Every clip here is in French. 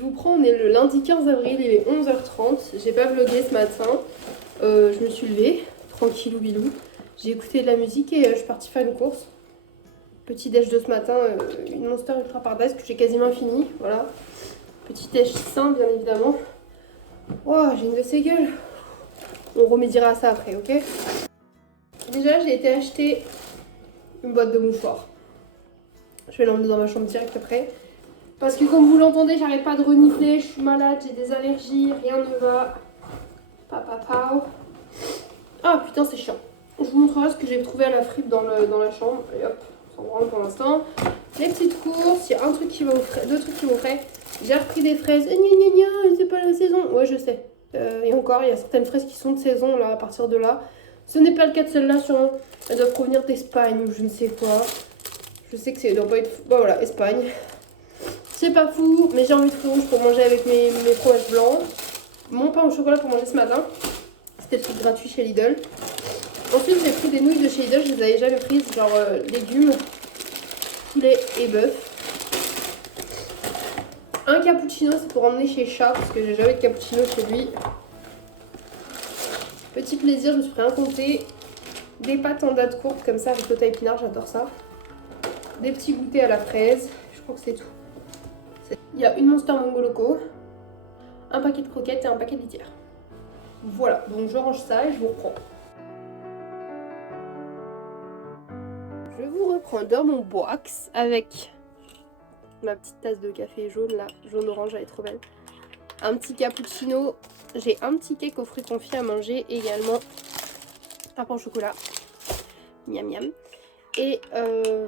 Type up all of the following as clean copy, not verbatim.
Je vous prends, on est le lundi 15 avril, il est 11h30. J'ai pas vlogué ce matin. Je me suis levée, tranquillou bilou. J'ai écouté de la musique et je suis partie faire une course. Petit déj de ce matin, une Monster Ultra Pardasse que j'ai quasiment fini. Voilà. Petit déj sain, bien évidemment. Wow, j'ai une de ces gueules. On remédiera à ça après, ok? Déjà, j'ai été acheter une boîte de mouchoirs. Je vais l'emmener dans ma chambre direct après. Parce que comme vous l'entendez, j'arrête pas de renifler, je suis malade, j'ai des allergies, rien ne va. Papa. Ah putain, c'est chiant. Je vous montrerai ce que j'ai trouvé à la fripe dans la chambre. Et hop, sans branle pour l'instant. Les petites courses, il y a un truc qui va au frais, deux trucs qui vont au frais. J'ai repris des fraises. C'est pas la saison. Ouais, je sais. Et encore, il y a certaines fraises qui sont de saison là, à partir de là. Ce n'est pas le cas de celle-là, sûrement. Elles doivent provenir d'Espagne ou je ne sais quoi. Je sais que ça doit pas être. Bah voilà, Espagne. C'est pas fou, mais j'ai envie de fruits rouges pour manger avec mes fromages blancs. Mon pain au chocolat pour manger ce matin. C'était le truc gratuit chez Lidl. Ensuite, j'ai pris des nouilles de chez Lidl, je les avais jamais prises, genre légumes, poulet et bœuf. Un cappuccino, c'est pour emmener chez Chat, parce que j'ai jamais de cappuccino chez lui. Petit plaisir, je me suis pris un comté. Des pâtes en date courte comme ça, ricotta épinard, j'adore ça. Des petits goûters à la fraise, je crois que c'est tout. Il y a une Monster Mango Loco, un paquet de croquettes et un paquet de litières. Voilà, donc je range ça et je vous reprends. Je vous reprends dans mon box avec ma petite tasse de café jaune là, jaune-orange, elle est trop belle. Un petit cappuccino, j'ai un petit cake aux fruits confits à manger également. Un pain au chocolat, miam miam. Et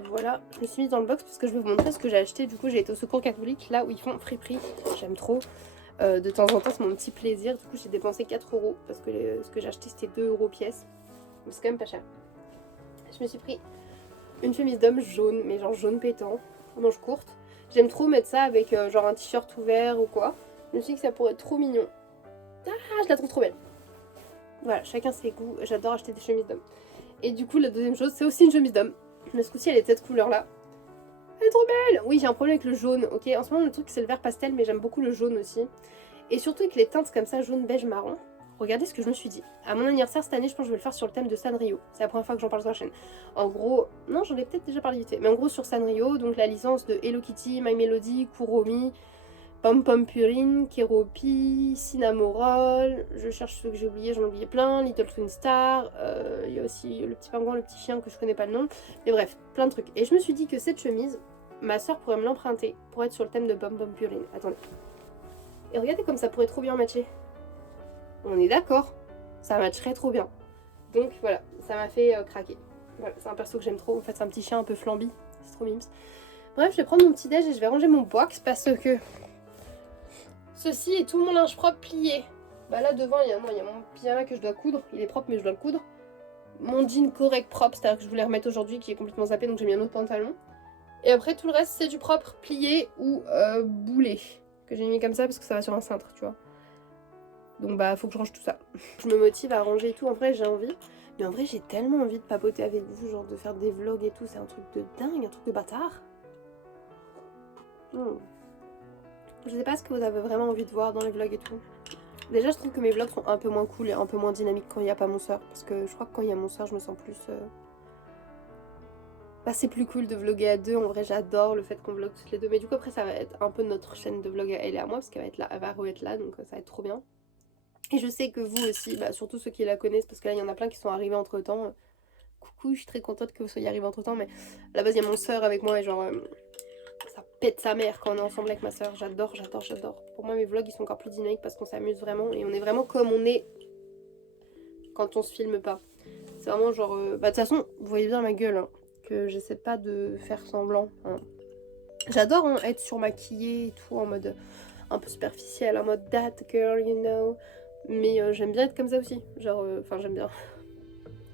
voilà, je me suis mise dans le box parce que je vais vous montrer ce que j'ai acheté. Du coup, j'ai été au Secours catholique, là où ils font friperie. J'aime trop. De temps en temps, c'est mon petit plaisir. Du coup, j'ai dépensé 4 € parce que ce que j'ai acheté, c'était 2 € pièce. Mais c'est quand même pas cher. Je me suis pris une chemise d'homme jaune, mais genre jaune pétant, manche courte. J'aime trop mettre ça avec genre un t-shirt ouvert ou quoi. Je me suis dit que ça pourrait être trop mignon. Ah, je la trouve trop belle. Voilà, chacun ses goûts. J'adore acheter des chemises d'homme. Et du coup, la deuxième chose, c'est aussi une chemise d'homme. Mais ce coup-ci, elle est de cette couleur-là. Elle est trop belle! Oui, j'ai un problème avec le jaune, ok? En ce moment, le truc, c'est le vert pastel, mais j'aime beaucoup le jaune aussi. Et surtout avec les teintes comme ça, jaune, beige, marron. Regardez ce que je me suis dit. À mon anniversaire cette année, je pense que je vais le faire sur le thème de Sanrio. C'est la première fois que j'en parle sur la chaîne. En gros, non, j'en ai peut-être déjà parlé vite fait. Mais en gros, sur Sanrio, donc la licence de Hello Kitty, My Melody, Kuromi, Pom Pom Purin, Keropi, Cinnamoroll, je cherche ceux que j'ai oubliés, j'en ai oublié plein, Little Twin Star, il y a aussi le petit pingouin, le petit chien que je connais pas le nom, mais bref, plein de trucs. Et je me suis dit que cette chemise, ma soeur pourrait me l'emprunter pour être sur le thème de Pom Pom Purin. Attendez. Et regardez comme ça pourrait trop bien matcher. On est d'accord, ça matcherait trop bien. Donc voilà, ça m'a fait craquer. Voilà, c'est un perso que j'aime trop, en fait c'est un petit chien un peu flambi, c'est trop mimes. Bref, je vais prendre mon petit déj et je vais ranger mon box parce que ceci est tout mon linge propre plié. Bah là devant, il y a mon pyjama que je dois coudre. Il est propre mais je dois le coudre. Mon jean correct propre, c'est-à-dire que je voulais remettre aujourd'hui qui est complètement zappé donc j'ai mis un autre pantalon. Et après tout le reste c'est du propre plié ou boulé. Que j'ai mis comme ça parce que ça va sur un cintre, tu vois. Donc bah faut que je range tout ça. Je me motive à ranger et tout, en vrai j'ai envie. Mais en vrai j'ai tellement envie de papoter avec vous, genre de faire des vlogs et tout. C'est un truc de dingue, un truc de bâtard. Je sais pas ce que vous avez vraiment envie de voir dans les vlogs et tout. Déjà je trouve que mes vlogs sont un peu moins cool et un peu moins dynamiques quand il n'y a pas mon soeur. Parce que je crois que quand il y a mon soeur je me sens plus... Bah c'est plus cool de vlogger à deux, en vrai j'adore le fait qu'on vlog toutes les deux. Mais du coup après ça va être un peu notre chaîne de vlog à elle et à moi parce qu'elle va être là, elle va re-être là donc ça va être trop bien. Et je sais que vous aussi, bah surtout ceux qui la connaissent parce que là il y en a plein qui sont arrivés entre temps. Coucou, je suis très contente que vous soyez arrivés entre temps mais à la base il y a mon soeur avec moi et genre... ça pète sa mère quand on est ensemble avec ma soeur. J'adore. Pour moi, mes vlogs, ils sont encore plus dynamiques parce qu'on s'amuse vraiment. Et on est vraiment comme on est quand on se filme pas. C'est vraiment genre... Bah, de toute façon, vous voyez bien ma gueule, hein, que j'essaie pas de faire semblant. Hein. J'adore hein, être surmaquillée et tout, en mode un peu superficiel, en mode that girl, you know. Mais j'aime bien être comme ça aussi. Genre, enfin, j'aime bien.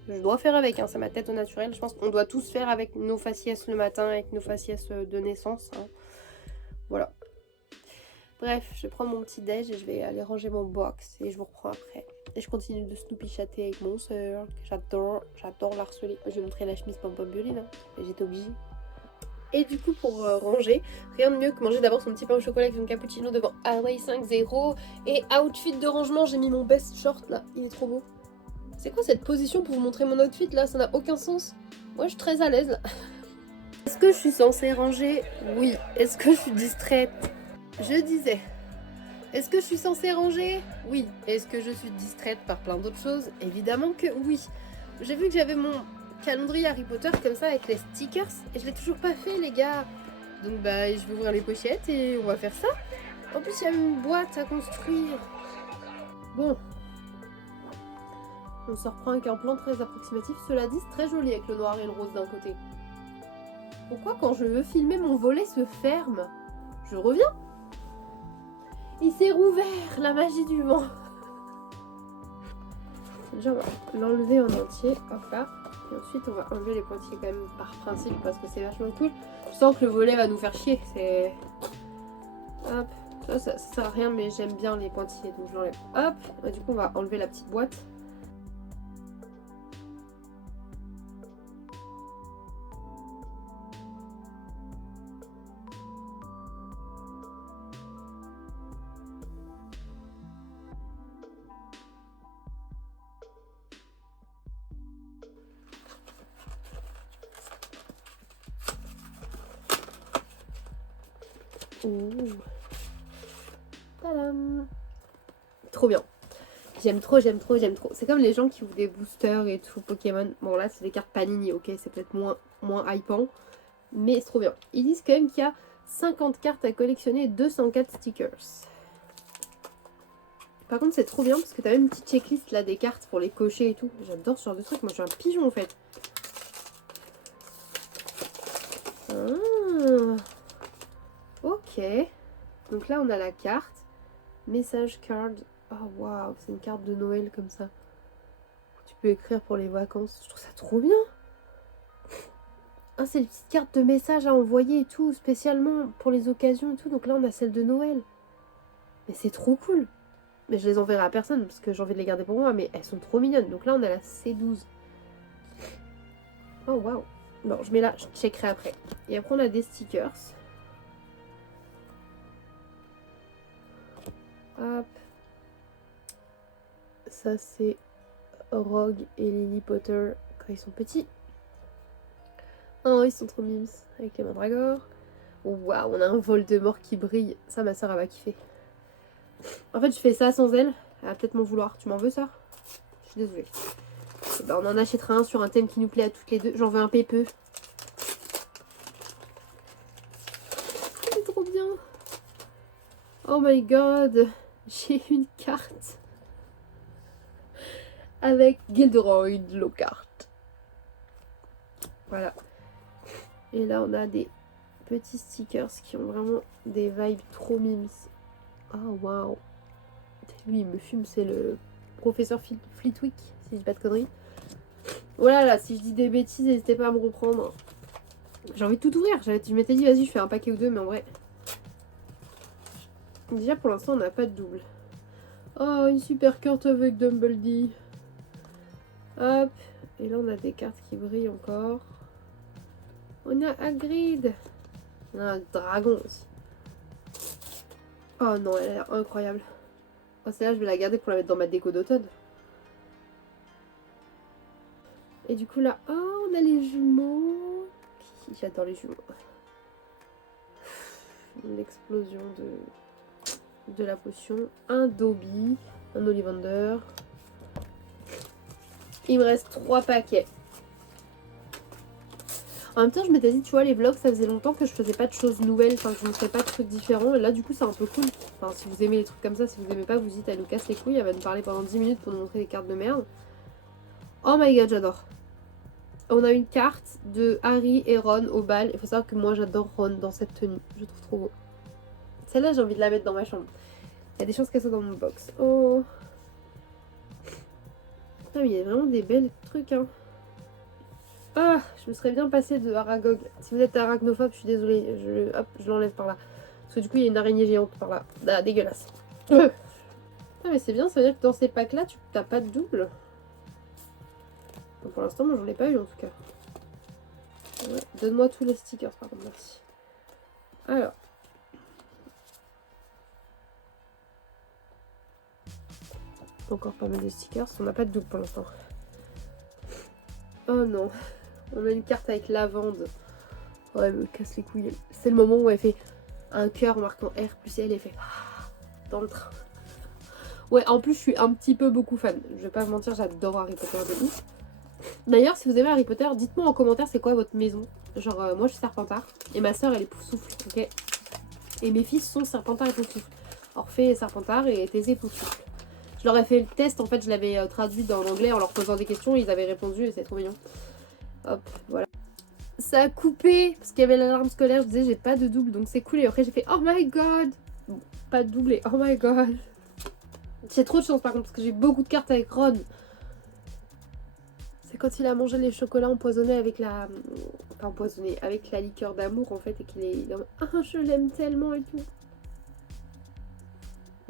Je dois faire avec, hein, c'est ma tête au naturel. Je pense qu'on doit tous faire avec nos faciès le matin, avec nos faciès de naissance. Hein. Voilà. Bref, je vais prendre mon petit déj et je vais aller ranger mon box et je vous reprends après. Et je continue de Snoopy chatter avec mon soeur, que j'adore la harceler. Je vais montrer la chemise Pom Pom Purin, hein, j'étais obligée. Et du coup pour ranger, rien de mieux que manger d'abord son petit pain au chocolat avec son cappuccino devant Hawaii 5.0. Et outfit de rangement, j'ai mis mon best short là, il est trop beau. C'est quoi cette position pour vous montrer mon outfit là? Ça n'a aucun sens. Moi je suis très à l'aise là. Est-ce que je suis censée ranger? Oui. Est-ce que je suis distraite? Je disais. Est-ce que je suis censée ranger? Oui. Est-ce que je suis distraite par plein d'autres choses? Évidemment que oui. J'ai vu que j'avais mon calendrier Harry Potter comme ça avec les stickers et je l'ai toujours pas fait les gars. Donc bah je vais ouvrir les pochettes et on va faire ça. En plus il y a une boîte à construire. Bon. On se reprend avec un plan très approximatif. Cela dit c'est très joli avec le noir et le rose d'un côté. Pourquoi quand je veux filmer mon volet se ferme? Je reviens. Il s'est rouvert, la magie du vent. Déjà, on va l'enlever en entier, hop là. Et ensuite, on va enlever les pointillés quand même par principe parce que c'est vachement cool. Je sens que le volet va nous faire chier. C'est... Hop, ça sert à rien, mais j'aime bien les pointillés, donc je l'enlève. Hop, et du coup, on va enlever la petite boîte. Ouh. Tadam. Trop bien. J'aime trop, j'aime trop, j'aime trop. C'est comme les gens qui ouvrent des boosters et tout Pokémon. Bon là c'est des cartes Panini, ok, c'est peut-être moins hypant. Mais c'est trop bien. Ils disent quand même qu'il y a 50 cartes à collectionner et 204 stickers. Par contre c'est trop bien parce que t'as même une petite checklist là des cartes pour les cocher et tout. J'adore ce genre de truc, moi je suis un pigeon en fait. Ah. Ok. Donc là on a la carte. Message card. Oh waouh, c'est une carte de Noël comme ça. Tu peux écrire pour les vacances. Je trouve ça trop bien. Ah, c'est les petites cartes de messages à envoyer et tout, spécialement pour les occasions et tout. Donc là on a celle de Noël. Mais c'est trop cool. Mais je les enverrai à personne parce que j'ai envie de les garder pour moi. Mais elles sont trop mignonnes. Donc là on a la C12. Oh waouh. Bon, je mets là, je checkerai après. Et après on a des stickers. Hop. Ça c'est Rogue et Lily Potter quand ils sont petits. Oh, ils sont trop mimes avec les mandragores. Waouh, on a un Voldemort qui brille. Ça, ma soeur, elle va kiffer. En fait, je fais ça sans elle. Elle va peut-être m'en vouloir. Tu m'en veux, sœur? Je suis désolée. Et ben, on en achètera un sur un thème qui nous plaît à toutes les deux. J'en veux un pépeux. C'est trop bien. Oh my god. J'ai une carte. Avec Gilderoy Lockhart. Voilà. Et là, on a des petits stickers qui ont vraiment des vibes trop mimes. Oh waouh. Lui, il me fume, c'est le professeur Flitwick, si je dis pas de conneries. Voilà, là, si je dis des bêtises, n'hésitez pas à me reprendre. J'ai envie de tout ouvrir. Je m'étais dit, vas-y, je fais un paquet ou deux, mais en vrai. Déjà, pour l'instant, on n'a pas de double. Oh, une super carte avec Dumbledore. Hop. Et là, on a des cartes qui brillent encore. On a Hagrid. On a un dragon aussi. Oh non, elle a l'air incroyable. Oh, celle-là, je vais la garder pour la mettre dans ma déco d'automne. Et du coup, là, oh, on a les jumeaux. J'adore les jumeaux. L'explosion de la potion. Un Dobby. Un Ollivander. Il me reste 3 paquets. En même temps, je m'étais dit, tu vois, les vlogs, ça faisait longtemps que je faisais pas de choses nouvelles, enfin, que je montrais pas de trucs différents. Et là, du coup, c'est un peu cool. Enfin, si vous aimez les trucs comme ça, si vous aimez pas, vous dites, elle nous casse les couilles, elle va nous parler pendant 10 minutes pour nous montrer des cartes de merde. Oh my god, j'adore. On a une carte de Harry et Ron au bal. Il faut savoir que moi, j'adore Ron dans cette tenue. Je trouve trop beau. Celle-là, j'ai envie de la mettre dans ma chambre. Il y a des chances qu'elle soit dans mon box. Oh. Putain, mais il y a vraiment des belles trucs, hein. Ah, je me serais bien passée de Aragog. Si vous êtes arachnophobe, je suis désolée. Hop, je l'enlève par là. Parce que du coup, il y a une araignée géante par là. Ah, dégueulasse. Ah, mais c'est bien, ça veut dire que dans ces packs-là, tu n'as pas de double. Donc pour l'instant, moi, j'en ai pas eu en tout cas. Ouais, Donne-moi tous les stickers, par contre, merci. Alors. Encore pas mal de stickers. On n'a pas de double pour l'instant. Oh non. On a une carte avec lavande. Ouais, elle me casse les couilles. C'est le moment où elle fait un cœur marquant R plus L et elle fait dans le train. Ouais, en plus, je suis un petit peu beaucoup fan. Je vais pas vous mentir, j'adore Harry Potter de ouf. D'ailleurs, si vous aimez Harry Potter, dites-moi en commentaire c'est quoi votre maison. Genre, moi je suis Serpentard et ma soeur elle est Poufsouffle, ok. Et mes fils sont Serpentard et Poufsouffle. Orphée et Serpentard et Thésée Poufsouffle. Je leur ai fait le test, en fait, je l'avais traduit dans l'anglais en leur posant des questions, ils avaient répondu et c'est trop mignon. Hop, voilà. Ça a coupé parce qu'il y avait l'alarme scolaire, je disais j'ai pas de double donc c'est cool et après j'ai fait oh my god. Bon, pas de double et oh my god. J'ai trop de chance par contre parce que j'ai beaucoup de cartes avec Ron. C'est quand il a mangé les chocolats empoisonnés avec la... Enfin empoisonnés, avec la liqueur d'amour en fait et qu'il est... Ah je l'aime tellement et tout.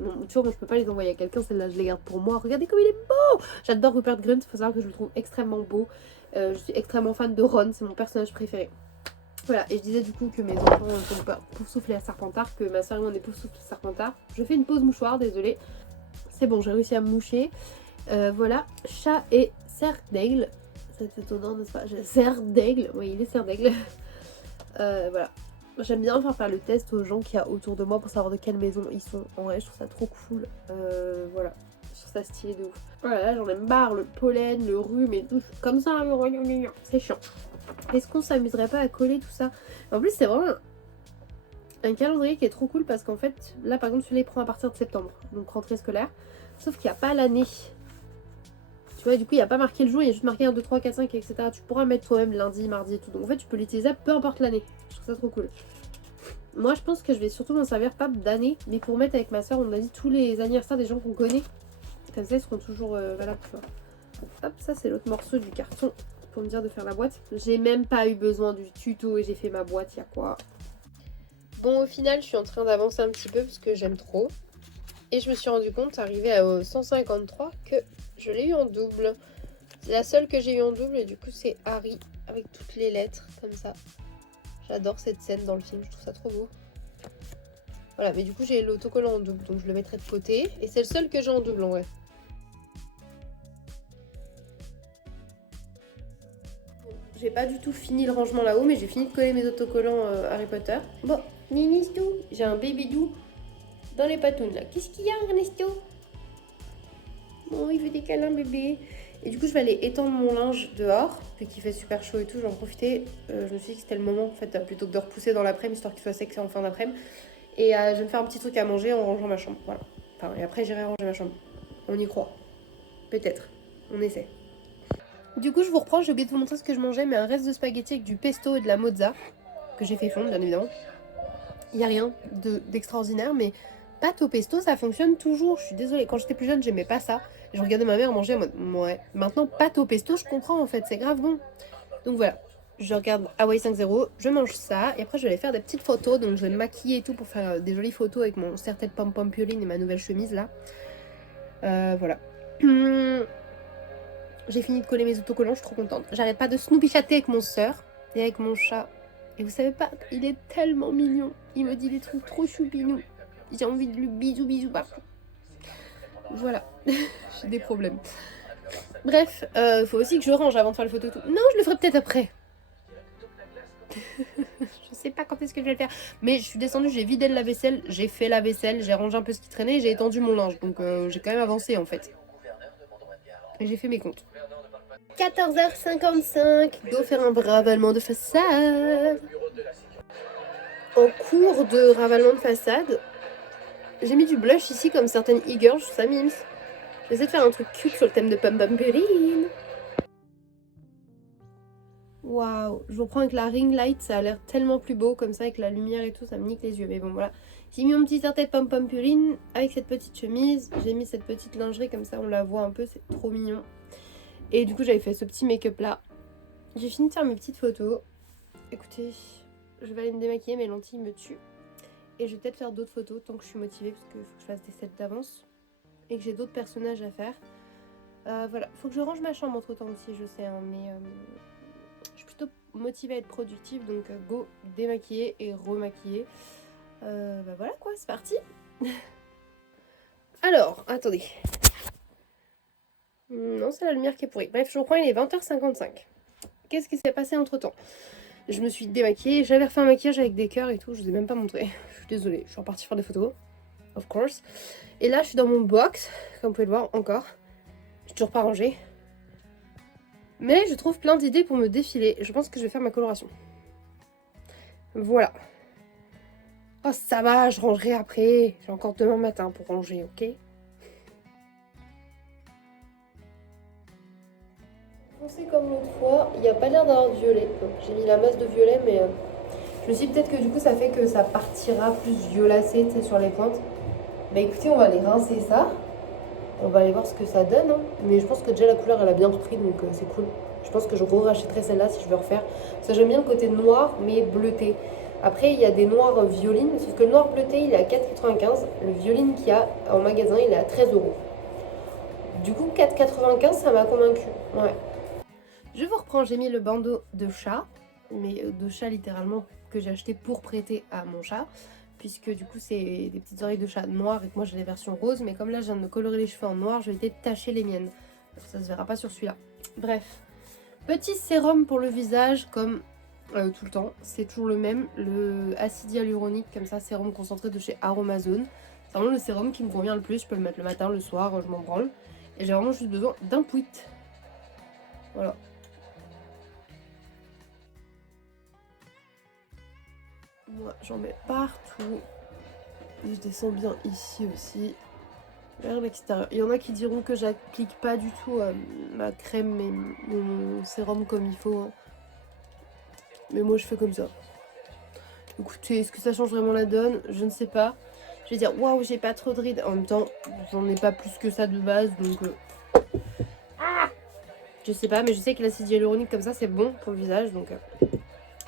Non, tu vois, moi je peux pas les envoyer à quelqu'un, celle-là je les garde pour moi. Regardez comme il est beau. J'adore Rupert Grint, faut savoir que je le trouve extrêmement beau. Je suis extrêmement fan de Ron, c'est mon personnage préféré. Voilà, et je disais du coup que mes enfants sont Poufsouffle et Serpentard, que ma soeur et moi on est Poufsouffle et Serpentard. Je fais une pause mouchoir, désolée. C'est bon, j'ai réussi à me moucher. Voilà, chat et cerf d'aigle. C'est étonnant, n'est-ce pas? Cerf d'aigle, oui, il est cerf d'aigle. Voilà. J'aime bien faire le test aux gens qu'il y a autour de moi pour savoir de quelle maison ils sont. En vrai, je trouve ça trop cool. Voilà. Je trouve ça stylé de ouf. Voilà, là j'en ai marre, le pollen, le rhume et tout. Comme ça, c'est chiant. Est-ce qu'on s'amuserait pas à coller tout ça? En plus, c'est vraiment un calendrier qui est trop cool parce qu'en fait, là par exemple, celui-là il prend à partir de septembre, donc rentrée scolaire. Sauf qu'il n'y a pas l'année. Tu vois, du coup, il n'y a pas marqué le jour, il y a juste marqué 1, 2, 3, 4, 5, etc. Tu pourras mettre toi-même lundi, mardi et tout. Donc en fait, tu peux l'utiliser peu importe l'année. Je trouve ça trop cool. Moi, je pense que je vais surtout m'en servir pas d'année, mais pour mettre avec ma soeur, on a dit tous les anniversaires des gens qu'on connaît. Comme ça, ils seront toujours valables. Hop, ça, c'est l'autre morceau du carton pour me dire de faire la boîte. J'ai même pas eu besoin du tuto et j'ai fait ma boîte, il y a quoi. Bon, au final, je suis en train d'avancer un petit peu parce que j'aime trop. Et je me suis rendu compte, arrivé à 153, que je l'ai eu en double. C'est la seule que j'ai eu en double et du coup c'est Harry avec toutes les lettres comme ça. J'adore cette scène dans le film, je trouve ça trop beau. Voilà, mais du coup j'ai l'autocollant en double, donc je le mettrai de côté. Et c'est le seul que j'ai en double en vrai. J'ai pas du tout fini le rangement là-haut, mais j'ai fini de coller mes autocollants Harry Potter. Bon, Ninistou, j'ai un baby doux dans les patounes là. Qu'est-ce qu'il y a, Ernesto? Bon, il veut des câlins, bébé. Et du coup, je vais aller étendre mon linge dehors, vu qu'il fait super chaud et tout. J'en profitais. Je me suis dit que c'était le moment, en fait, plutôt que de repousser dans l'après-midi, histoire qu'il soit sec en fin d'après-midi. Et je vais me faire un petit truc à manger en rangeant ma chambre. Voilà. Enfin, et après, j'irai ranger ma chambre. On y croit. Peut-être. On essaie. Du coup, je vous reprends. J'ai oublié de vous montrer ce que je mangeais, mais un reste de spaghetti avec du pesto et de la mozza, que j'ai fait fondre, bien évidemment. Il n'y a rien d'extraordinaire, mais pâte au pesto, ça fonctionne toujours. Je suis désolée. Quand j'étais plus jeune, j'aimais pas ça. Je regardais ma mère manger en mode ouais. Maintenant, pâte au pesto, je comprends en fait, c'est grave bon. Donc voilà, je regarde Hawaii 5.0, je mange ça et après je vais aller faire des petites photos. Donc je vais me maquiller et tout pour faire des jolies photos avec mon serre-tête pom-pom pioline et ma nouvelle chemise là. Voilà. J'ai fini de coller mes autocollants, je suis trop contente. J'arrête pas de Snoopy chatter avec mon soeur et avec mon chat. Et vous savez pas, il est tellement mignon. Il me dit des trucs trop choupinous. J'ai envie de lui bisous partout. Voilà, j'ai des problèmes. Bref, faut aussi que je range avant de faire les photos et tout. Non, je le ferai peut-être après. Je sais pas quand est-ce que je vais le faire. Mais je suis descendue, j'ai vidé le lave-vaisselle, j'ai fait la vaisselle, j'ai rangé un peu ce qui traînait et j'ai étendu mon linge. Donc j'ai quand même avancé en fait. Et j'ai fait mes comptes. 14h55, il doit faire un ravalement de façade. En cours de ravalement de façade, j'ai mis du blush ici comme certaines e-girls, je trouve ça mimes. J'essaie de faire un truc cute sur le thème de Pom Pom Purine. Waouh, je vous reprends avec la ring light, ça a l'air tellement plus beau comme ça avec la lumière et tout, ça me nique les yeux. Mais bon voilà, j'ai mis mon petit serre-tête Pom Pom Purine avec cette petite chemise. J'ai mis cette petite lingerie comme ça, on la voit un peu, c'est trop mignon. Et du coup j'avais fait ce petit make-up là. J'ai fini de faire mes petites photos. Écoutez, je vais aller me démaquiller, mes lentilles me tuent. Et je vais peut-être faire d'autres photos tant que je suis motivée parce qu'il faut que je fasse des sets d'avance. Et que j'ai d'autres personnages à faire. Voilà, faut que je range ma chambre entre temps aussi, je sais, hein, mais Je suis plutôt motivée à être productive, donc go démaquiller et remaquiller. Bah voilà quoi, c'est parti. Alors, attendez. Non, c'est la lumière qui est pourrie. Bref, je reprends, il est 20h55. Qu'est-ce qui s'est passé entre temps? Je me suis démaquillée, j'avais refait un maquillage avec des cœurs et tout, je vous ai même pas montré. Je suis désolée, je suis repartie faire des photos. Of course. Et là, je suis dans mon box, comme vous pouvez le voir encore. J'ai toujours pas rangé. Mais je trouve plein d'idées pour me défiler. Je pense que je vais faire ma coloration. Voilà. Oh, ça va, je rangerai après. J'ai encore demain matin pour ranger, ok? Foncé comme l'autre fois, il n'y a pas l'air d'avoir de violet. J'ai mis la masse de violet, mais je me suis dit peut-être que du coup ça fait que ça partira plus violacé sur les pointes. Bah écoutez, on va aller rincer ça. On va aller voir ce que ça donne. Hein. Mais je pense que déjà la couleur elle a bien repris, donc c'est cool. Je pense que je rachèterai celle-là si je veux refaire. Parce que j'aime bien le côté noir mais bleuté. Après il y a des noirs violines, sauf que le noir bleuté il est à 4,95. Le violine qu'il y a en magasin il est à 13 €. Du coup 4,95 ça m'a convaincu. Ouais. Je vous reprends, j'ai mis le bandeau de chat. Mais de chat littéralement que j'ai acheté pour prêter à mon chat. Puisque du coup c'est des petites oreilles de chat noires et que moi j'ai les versions roses. Mais comme là je viens de me colorer les cheveux en noir, je vais peut-être tacher les miennes. Ça se verra pas sur celui-là. Bref. Petit sérum pour le visage comme tout le temps. C'est toujours le même. Le acide hyaluronique comme ça, sérum concentré de chez Aromazone. C'est vraiment le sérum qui me convient le plus. Je peux le mettre le matin, le soir, je m'en branle. Et j'ai vraiment juste besoin d'un pouit. Voilà. Moi j'en mets partout. Et je descends bien ici aussi. Vers l'extérieur. Il y en a qui diront que j'applique pas du tout ma crème et mon sérum comme il faut. Hein. Mais moi je fais comme ça. Écoutez, est-ce que ça change vraiment la donne? Je ne sais pas. Je vais dire waouh, j'ai pas trop de rides. En même temps, j'en ai pas plus que ça de base. Donc je sais pas, mais je sais que l'acide hyaluronique comme ça c'est bon pour le visage. Donc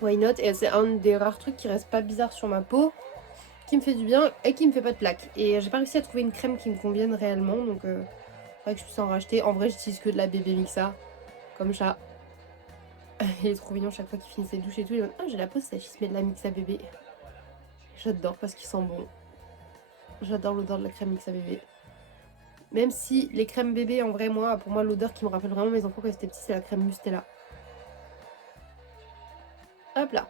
why not? Et c'est un des rares trucs qui reste pas bizarre sur ma peau, qui me fait du bien et qui me fait pas de plaques. Et j'ai pas réussi à trouver une crème qui me convienne réellement. Donc faudrait que je puisse en racheter. En vrai, j'utilise que de la bébé mixa. Comme chat. Il est trop mignon chaque fois qu'il finit ses douches et tout. Il est oh, j'ai la peau sèche, il se met de la mixa bébé. J'adore parce qu'il sent bon. J'adore l'odeur de la crème mixa bébé. Même si les crèmes bébé, en vrai, moi, pour moi, l'odeur qui me rappelle vraiment mes enfants quand ils étaient petits, c'est la crème Mustela. Hop là.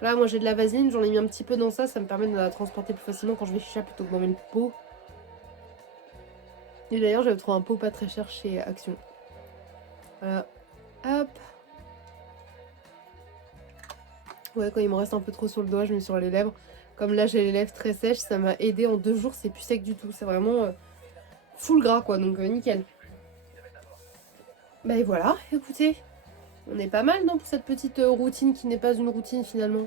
Là, moi, j'ai de la vaseline, j'en ai mis un petit peu dans ça. Ça me permet de la transporter plus facilement quand je vais chez chat plutôt que dans le pot. Et d'ailleurs, j'avais trouvé un pot pas très cher chez Action. Voilà. Hop. Ouais, quand il me reste un peu trop sur le doigt, je mets sur les lèvres. Comme là, j'ai les lèvres très sèches, ça m'a aidé. En 2 jours, c'est plus sec du tout. C'est vraiment full gras, quoi. Donc, nickel. Bah et voilà, écoutez. On est pas mal, non, pour cette petite routine qui n'est pas une routine, finalement.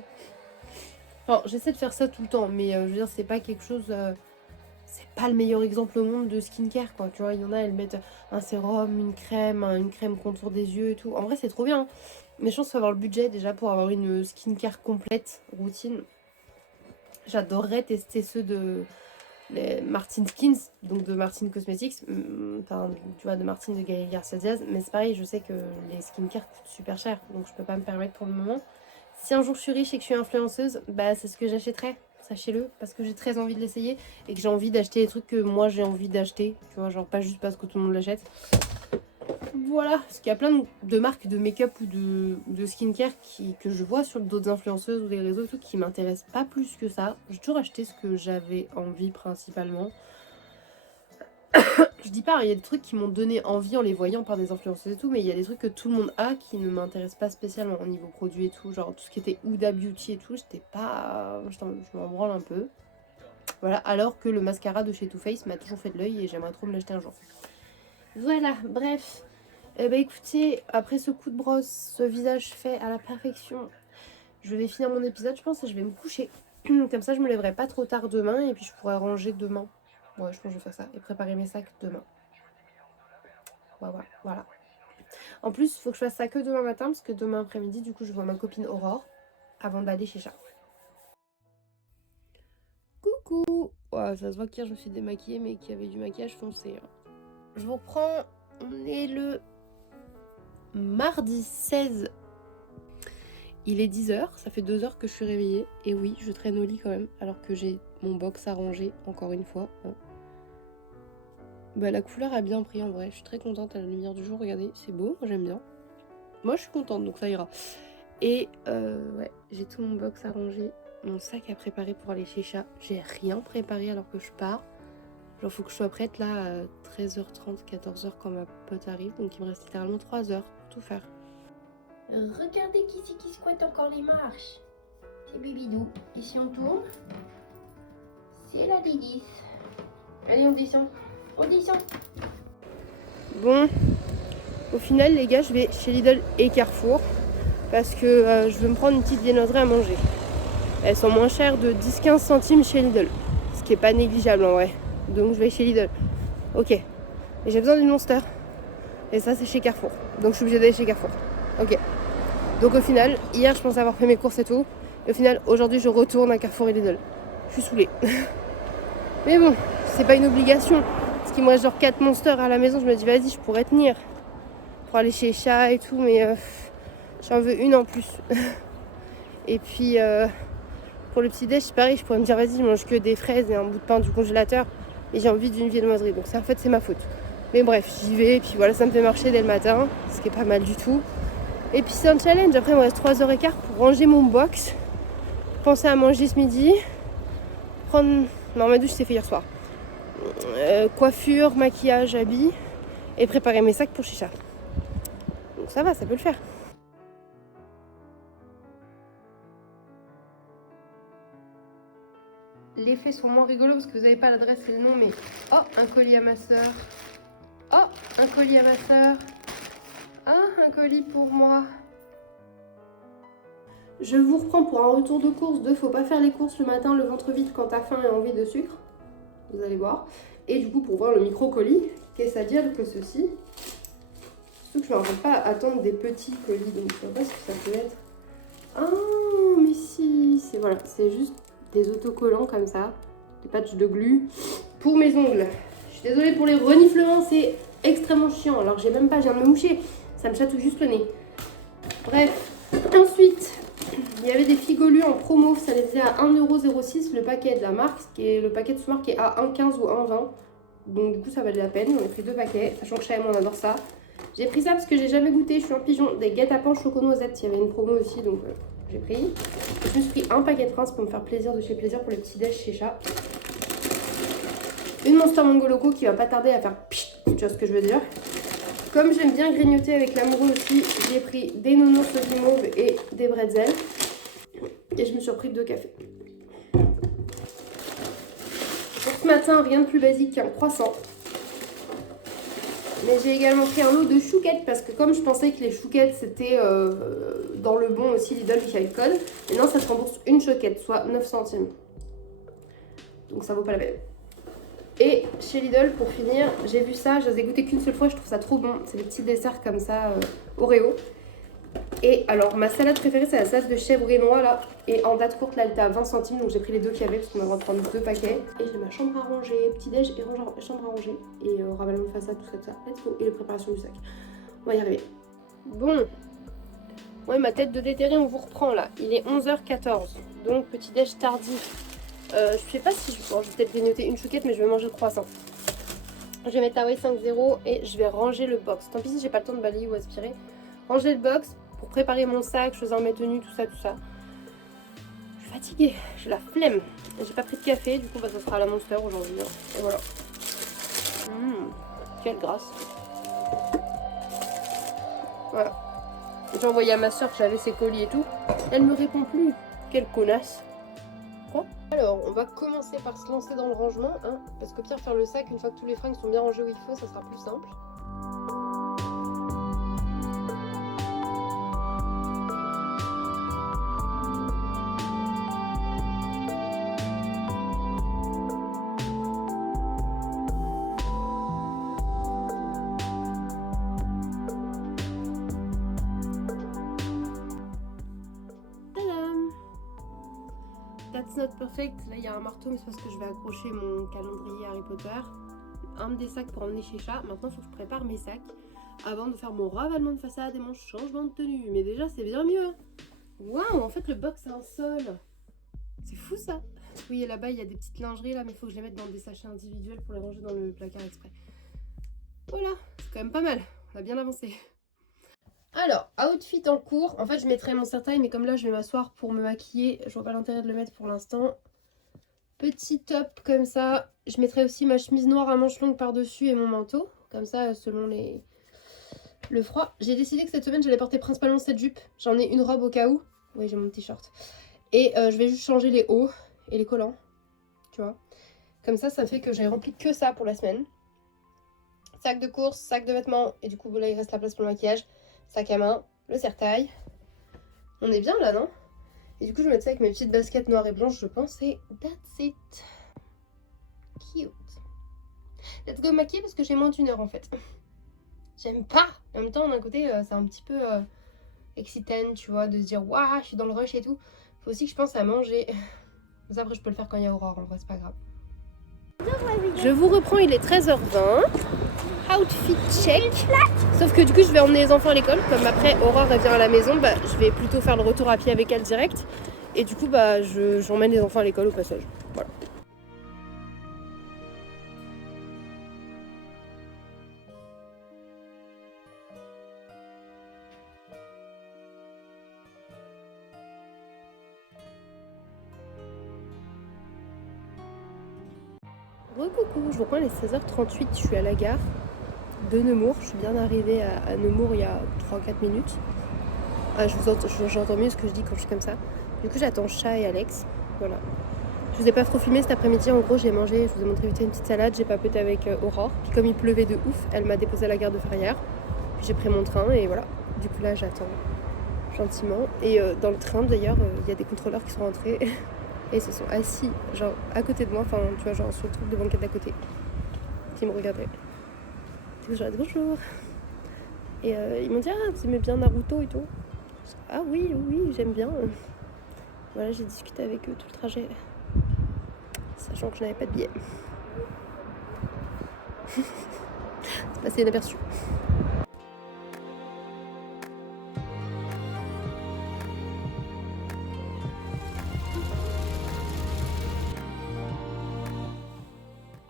Enfin, j'essaie de faire ça tout le temps. Mais je veux dire, c'est pas quelque chose... c'est pas le meilleur exemple au monde de skincare, quoi. Tu vois, il y en a, elles mettent un sérum, une crème contour des yeux et tout. En vrai, c'est trop bien. Mais je pense qu'il faut avoir le budget déjà pour avoir une skincare complète, routine. J'adorerais tester ceux de Martin Skins, donc de Martin Cosmetics. Enfin, tu vois, de Martin de Gaël Garcia Diaz. Mais c'est pareil, je sais que les skincare coûtent super cher. Donc je peux pas me permettre pour le moment. Si un jour je suis riche et que je suis influenceuse, bah c'est ce que j'achèterai. Sachez-le, parce que j'ai très envie de l'essayer et que j'ai envie d'acheter les trucs que moi j'ai envie d'acheter. Tu vois, genre pas juste parce que tout le monde l'achète. Voilà, parce qu'il y a plein de marques de make-up ou de skincare que je vois sur d'autres influenceuses ou des réseaux et tout qui m'intéressent pas plus que ça. J'ai toujours acheté ce que j'avais envie principalement. Je dis pas, il y a des trucs qui m'ont donné envie en les voyant par des influenceuses et tout, mais il y a des trucs que tout le monde a qui ne m'intéressent pas spécialement au niveau produit et tout. Genre tout ce qui était Huda Beauty et tout, j'étais pas... Je m'en branle un peu. Voilà, alors que le mascara de chez Too Faced m'a toujours fait de l'œil et j'aimerais trop me l'acheter un jour. Voilà, bref. Eh ben écoutez, après ce coup de brosse, ce visage fait à la perfection, je vais finir mon épisode, je pense, et je vais me coucher. Comme ça, je me lèverai pas trop tard demain et puis je pourrai ranger demain. Ouais, je pense que je vais faire ça et préparer mes sacs demain. Ouais, voilà. En plus, il faut que je fasse ça que demain matin parce que demain après-midi, du coup, je vois ma copine Aurore avant d'aller chez chat. Coucou! Ouais, ça se voit qu'hier je me suis démaquillée mais qu'il y avait du maquillage foncé. Je vous reprends, on est le mardi 16 Il est 10h, ça fait 2 heures que je suis réveillée. Et oui, je traîne au lit quand même, alors que j'ai mon box à ranger, encore une fois. Bah, la couleur a bien pris en vrai, je suis très contente à la lumière du jour, regardez, c'est beau, moi j'aime bien. Moi je suis contente, donc ça ira. Et ouais, j'ai tout mon box à ranger, mon sac à préparer pour aller chez Chat. J'ai rien préparé alors que je pars. Genre faut que je sois prête là à 13h30, 14h quand ma pote arrive, donc il me reste littéralement 3 heures pour tout faire. Regardez qui c'est qui squatte encore les marches. C'est Bébidou. Ici on tourne. C'est la Didis. Allez, on descend. On descend. Bon, au final les gars, je vais chez Lidl et Carrefour parce que je veux me prendre une petite viennoiserie à manger. Elles sont moins chères de 10-15 centimes chez Lidl, ce qui est pas négligeable en vrai. Donc je vais chez Lidl. Ok, et j'ai besoin d'une Monster. Et ça c'est chez Carrefour. Donc je suis obligée d'aller chez Carrefour. Ok. Donc au final, hier je pensais avoir fait mes courses et tout. Et au final, aujourd'hui je retourne à Carrefour et Lidl. Je suis saoulée. Mais bon, c'est pas une obligation. Parce qu'il me reste genre 4 Monsters à la maison. Je me dis vas-y, je pourrais tenir. Pour aller chez Chat et tout. Mais j'en veux une en plus. Et puis pour le petit déj, c'est pareil. Je pourrais me dire vas-y, je mange que des fraises et un bout de pain du congélateur. Et j'ai envie d'une viennoiserie. Donc en fait c'est ma faute. Mais bref, j'y vais. Et puis voilà, ça me fait marcher dès le matin. Ce qui est pas mal du tout. Et puis c'est un challenge, après il me reste 3h15 pour ranger mon box, penser à manger ce midi, prendre... Non, ma douche c'est fait hier soir. Coiffure, maquillage, habits, et préparer mes sacs pour Chicha. Donc ça va, ça peut le faire. Les faits sont moins rigolos parce que vous n'avez pas l'adresse et le nom, mais... Oh, un colis à ma soeur. Oh, un colis à ma soeur. Ah, un colis pour moi. Je vous reprends pour un retour de course de faut pas faire les courses le matin, le ventre vide quand t'as faim et envie de sucre. Vous allez voir. Et du coup pour voir le micro-colis, qu'est-ce à dire que ceci. Surtout que je ne me rappelle pas à attendre des petits colis, donc je ne sais pas ce que ça peut être. Ah mais si, c'est voilà, c'est juste des autocollants comme ça, des patchs de glu pour mes ongles. Je suis désolée pour les reniflements, c'est extrêmement chiant. Alors j'ai même pas, je viens de me moucher, ça me chatouille juste le nez. Bref, ensuite, il y avait des figolus en promo, ça les faisait à 1,06€ le paquet de la marque, qui est le paquet de ce marque qui est à 1,15 ou 1,20. Donc du coup ça valait la peine, on a pris 2 paquets, sachant que chez moi on adore ça. J'ai pris ça parce que j'ai jamais goûté, je suis un pigeon, des guet-apens choco-noisettes, il y avait une promo aussi donc j'ai pris. Je me suis pris un paquet de princes pour me faire plaisir de chez Plaisir pour les petits déj chez Chat. Une Monster Mango Loco qui va pas tarder à faire pchit, tu vois ce que je veux dire. Comme j'aime bien grignoter avec l'amoureux aussi, j'ai pris des nounours du mauve et des bretzels. Et je me suis repris 2 cafés. Pour ce matin, rien de plus basique qu'un croissant. Mais j'ai également pris un lot de chouquettes parce que comme je pensais que les chouquettes c'était dans le bon aussi Lidl qui a le code, et non ça se rembourse une chouquette, soit 9 centimes. Donc ça vaut pas la peine. Et chez Lidl, pour finir, j'ai vu ça, je les ai goûté qu'une seule fois, je trouve ça trop bon. C'est des petits desserts comme ça, Oreo. Et alors, ma salade préférée, c'est la salade de chèvre et noix, là. Et en date courte, là, elle était à 20 centimes, donc j'ai pris les 2 qu'il y avait, parce qu'on avait en train de prendre 2 paquets. Et j'ai ma chambre à ranger, petit-déj et chambre à ranger. Et ravalement de façade, tout ça, let's go. Et la préparation du sac. On va y arriver. Bon. Ouais, ma tête de déterré, on vous reprend, là. Il est 11h14, donc petit-déj tardif. Je sais pas si je vais peut-être grignoter une chouquette, mais je vais manger le croissant. Je vais mettre Away 5-0 et je vais ranger le box. Tant pis si j'ai pas le temps de balayer ou aspirer. Ranger le box pour préparer mon sac, choisir mes tenues, tout ça, tout ça. Je suis fatiguée, j'ai la flemme. J'ai pas pris de café, du coup bah, ça sera à la Monster aujourd'hui. Hein. Et voilà. Quelle grâce. Voilà. J'ai envoyé à ma soeur que j'avais ses colis et tout. Elle me répond plus. Quelle connasse. Alors, on va commencer par se lancer dans le rangement, hein, parce que pire faire le sac, une fois que tous les fringues sont bien rangés où il faut, ça sera plus simple. That's not perfect. Là, il y a un marteau, mais c'est parce que je vais accrocher mon calendrier Harry Potter. Un des sacs pour emmener chez Chat. Maintenant, il faut que je prépare mes sacs avant de faire mon ravalement de façade et mon changement de tenue. Mais déjà, c'est bien mieux. Waouh, en fait le box a un sol. C'est fou ça. Oui, et là-bas il y a des petites lingeries là, mais il faut que je les mette dans des sachets individuels pour les ranger dans le placard exprès. Voilà, c'est quand même pas mal. On a bien avancé. Alors, outfit en cours. En fait, je mettrai mon serre-taille, mais comme là, je vais m'asseoir pour me maquiller, je vois pas l'intérêt de le mettre pour l'instant. Petit top comme ça. Je mettrai aussi ma chemise noire à manches longues par-dessus et mon manteau. Comme ça, selon le froid. J'ai décidé que cette semaine, j'allais porter principalement cette jupe. J'en ai une robe au cas où. Oui, j'ai mon t-shirt. Et je vais juste changer les hauts et les collants. Tu vois. Comme ça fait que j'ai rempli que ça pour la semaine. Sac de course, sac de vêtements. Et du coup, là, il reste la place pour le maquillage. Sac à main, le serre-taille. On est bien là, non? Et du coup, je vais mettre ça avec mes petites baskets noires et blanches, je pense. Et that's it. Cute. Let's go maquiller parce que j'ai moins d'1 heure en fait. J'aime pas. En même temps, d'un côté, c'est un petit peu excitant, tu vois, de se dire waouh, je suis dans le rush et tout. Faut aussi que je pense à manger. Mais après, je peux le faire quand il y a Aurore, en vrai, c'est pas grave. Je vous reprends, il est 13h20. Outfit check. Sauf que du coup, je vais emmener les enfants à l'école. Comme après Aurore revient à la maison, bah, je vais plutôt faire le retour à pied avec elle direct. Et du coup, bah, j'emmène les enfants à l'école au passage. Voilà. Recoucou, je vous reprends, il est 16h38, je suis à la gare de Nemours. Je suis bien arrivée à Nemours il y a 3-4 minutes. Ah, j'entends mieux ce que je dis quand je suis comme ça. Du coup, j'attends Chat et Alex. Voilà. Je vous ai pas trop filmé cet après-midi. En gros, j'ai mangé, je vous ai montré vite une petite salade. J'ai papoté avec Aurore. Puis comme il pleuvait de ouf, elle m'a déposé à la gare de Ferrières. Puis j'ai pris mon train et voilà. Du coup, là, j'attends gentiment. Et dans le train, d'ailleurs, il y a des contrôleurs qui sont rentrés. Et ils se sont assis, genre, à côté de moi. Enfin, tu vois, genre, sur le truc de banquette d'à côté. Qui me regardaient. Du coup, j'ai dit bonjour. Et ils m'ont dit, ah, tu aimais bien Naruto et tout. Ah oui, oui, j'aime bien. Voilà, j'ai discuté avec eux tout le trajet, sachant que je n'avais pas de billet. C'est passé inaperçu.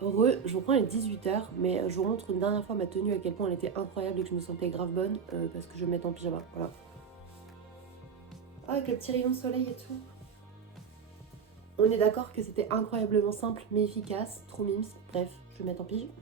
Heureux, je vous reprends, il est 18h, mais je vous montre une dernière fois ma tenue, à quel point elle était incroyable et que je me sentais grave bonne, parce que je vais me mettre en pyjama, voilà. Ah, avec le petit rayon de soleil et tout. On est d'accord que c'était incroyablement simple mais efficace, trop mimes, bref, je vais me mettre en pyjama.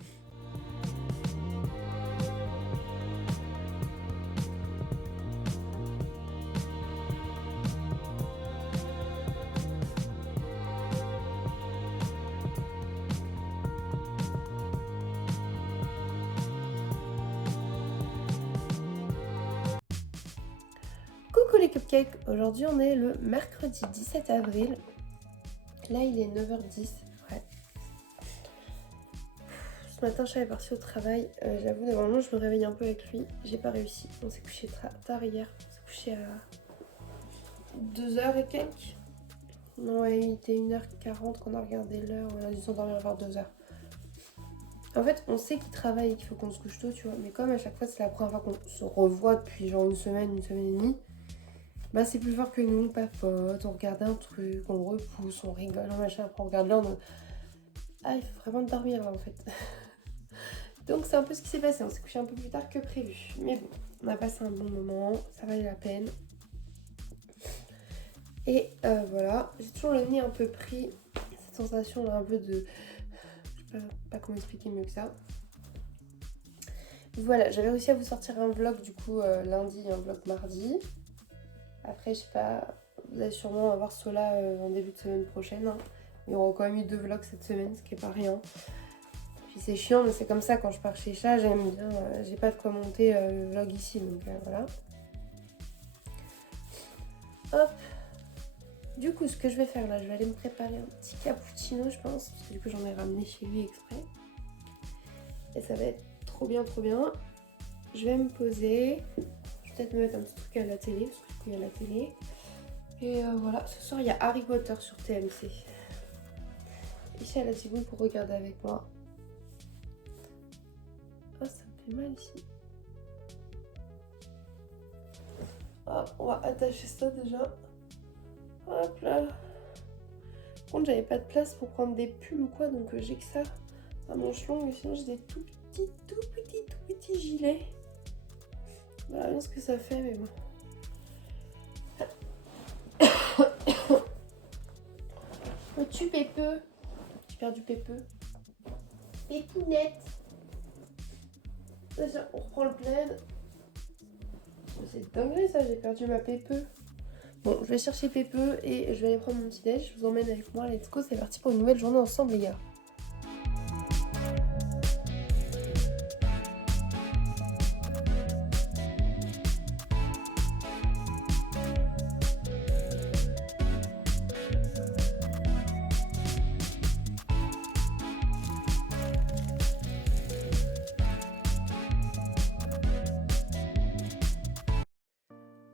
Coucou les cupcakes, aujourd'hui on est le mercredi 17 avril. Là il est 9h10, ouais. Ce matin je suis partie au travail, j'avoue normalement je me réveille un peu avec lui, j'ai pas réussi. On s'est couché tard hier, on s'est couché à 2h et quelques. Non ouais, il était 1h40 qu'on a regardé l'heure, on a dû s'endormir vers 2h. En fait on sait qu'il travaille et qu'il faut qu'on se couche tôt tu vois, mais comme à chaque fois c'est la première fois qu'on se revoit depuis genre une semaine et demie, bah c'est plus fort que nous, on papote, on regarde un truc, on repousse, on rigole, on machin, après on regarde l'heure, on... Ah il faut vraiment dormir là en fait. Donc c'est un peu ce qui s'est passé, on s'est couché un peu plus tard que prévu. Mais bon, on a passé un bon moment, ça valait la peine. Et voilà, j'ai toujours le nez un peu pris, cette sensation là un peu de... Je sais pas comment expliquer mieux que ça. Voilà, j'avais réussi à vous sortir un vlog du coup lundi et un vlog mardi. Après, je sais pas, vous allez sûrement avoir cela en début de semaine prochaine. Hein. Il y aura quand même eu 2 vlogs cette semaine, ce qui est pas rien. Puis c'est chiant, mais c'est comme ça quand je pars chez Chat, j'aime bien. J'ai pas de quoi monter le vlog ici, donc voilà. Hop. Du coup, ce que je vais faire là, je vais aller me préparer un petit cappuccino, je pense, parce que du coup, j'en ai ramené chez lui exprès. Et ça va être trop bien, trop bien. Je vais me poser. Je vais peut-être me mettre un petit truc à la télé, parce que du coup, il y a la télé. Et voilà, ce soir, il y a Harry Potter sur TMC. Ici, elle a dit bon pour regarder avec moi. Oh, ça me fait mal ici. Ah, on va attacher ça déjà. Hop là. Par contre, j'avais pas de place pour prendre des pulls ou quoi, donc j'ai que ça à manches longues. Sinon, j'ai des tout petits gilets. On verra bien ce que ça fait, mais bon. Tu Pépeux. J'ai perdu Pépeux. Pépounette. On reprend le plaid. C'est dingue ça, j'ai perdu ma Pépeux. Bon, je vais chercher Pépeux et je vais aller prendre mon petit déj. Je vous emmène avec moi. Let's go, c'est parti pour une nouvelle journée ensemble, les gars.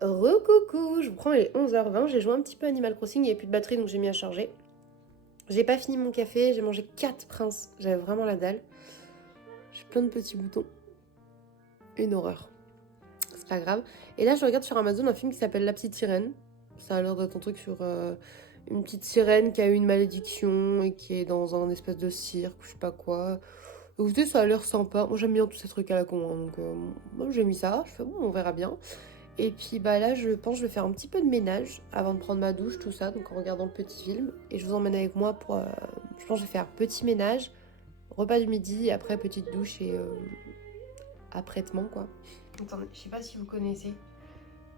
Recoucou, je vous prends les 11h20, j'ai joué un petit peu à Animal Crossing, il n'y avait plus de batterie donc j'ai mis à charger. J'ai pas fini mon café, j'ai mangé 4 princes, j'avais vraiment la dalle. J'ai plein de petits boutons. Une horreur. C'est pas grave. Et là je regarde sur Amazon un film qui s'appelle La Petite Sirène. Ça a l'air d'être un truc sur une petite sirène qui a eu une malédiction et qui est dans un espèce de cirque, je sais pas quoi. Écoutez, ça a l'air sympa. Moi j'aime bien tous ces trucs à la con, hein, donc moi j'ai mis ça, je fais bon, on verra bien. Et puis bah là je pense que je vais faire un petit peu de ménage avant de prendre ma douche, tout ça, donc en regardant le petit film. Et je vous emmène avec moi pour... je pense que je vais faire petit ménage, repas du midi, et après petite douche et apprêtement quoi. Attendez, je sais pas si vous connaissez,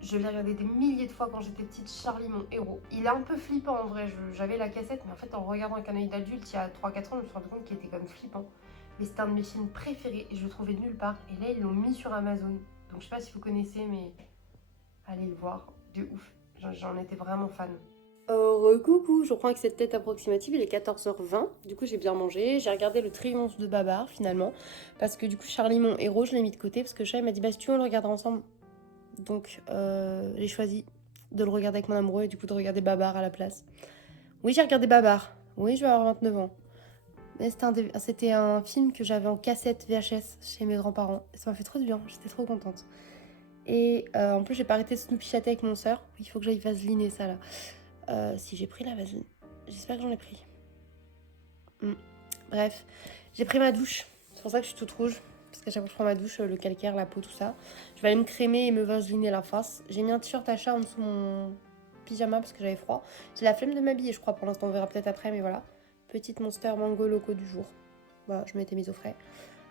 je l'ai regardé des milliers de fois quand j'étais petite, Charlie mon héros. Il est un peu flippant en vrai, j'avais la cassette, mais en fait en regardant avec un œil d'adulte il y a 3-4 ans, je me suis rendu compte qu'il était quand même flippant. Mais c'était un de mes films préférés et je le trouvais nulle part. Et là ils l'ont mis sur Amazon, donc je sais pas si vous connaissez mais... allez le voir, de ouf, j'en étais vraiment fan. Coucou, je reprends avec cette tête approximative, il est 14h20, du coup j'ai bien mangé, j'ai regardé le Triomphe de Babar finalement, parce que du coup Charlie mon héros je l'ai mis de côté, parce que Chat m'a dit bah si tu veux on le regardera ensemble, donc j'ai choisi de le regarder avec mon amoureux et du coup de regarder Babar à la place. Oui j'ai regardé Babar, oui je vais avoir 29 ans, mais c'était un film que j'avais en cassette VHS chez mes grands-parents, ça m'a fait trop du bien, j'étais trop contente. Et en plus, j'ai pas arrêté de Snoopy chatter avec mon soeur. Il faut que j'aille vaseliner ça là. Si j'ai pris la vaseline. J'espère que j'en ai pris. Bref, j'ai pris ma douche. C'est pour ça que je suis toute rouge. Parce qu'à chaque fois que je prends ma douche, le calcaire, la peau, tout ça. Je vais aller me crémer et me vaseliner la face. J'ai mis un t-shirt à chat en dessous mon pyjama parce que j'avais froid. J'ai la flemme de m'habiller, je crois, pour l'instant. On verra peut-être après, mais voilà. Petite Monster Mango Loco du jour. Voilà, je m'étais mise au frais.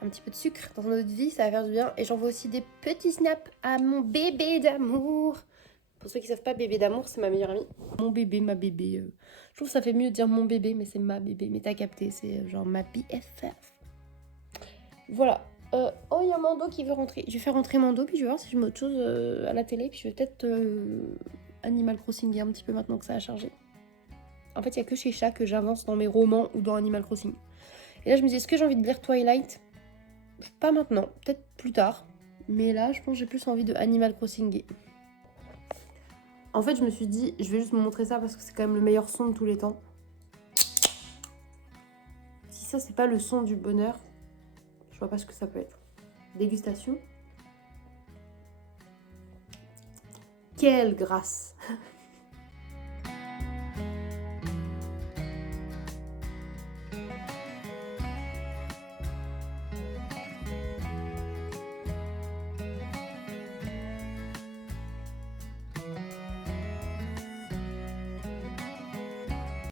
Un petit peu de sucre dans notre vie, ça va faire du bien. Et j'envoie aussi des petits snaps à mon bébé d'amour. Pour ceux qui savent pas, bébé d'amour, c'est ma meilleure amie. Mon bébé, ma bébé. Je trouve que ça fait mieux de dire mon bébé, mais c'est ma bébé. Mais t'as capté, c'est genre ma BFF. Voilà. Oh, il y a Mando qui veut rentrer. Je vais faire rentrer Mando, puis je vais voir si je mets autre chose à la télé. Puis je vais peut-être Animal Crossing un petit peu maintenant que ça a chargé. En fait, il n'y a que chez Chat que j'avance dans mes romans ou dans Animal Crossing. Et là, je me dis, est-ce que j'ai envie de lire Twilight ? Pas maintenant, peut-être plus tard. Mais là, je pense que j'ai plus envie de Animal Crossing. En fait, je me suis dit, je vais juste vous montrer ça parce que c'est quand même le meilleur son de tous les temps. Si ça, c'est pas le son du bonheur, je vois pas ce que ça peut être. Dégustation. Quelle grâce!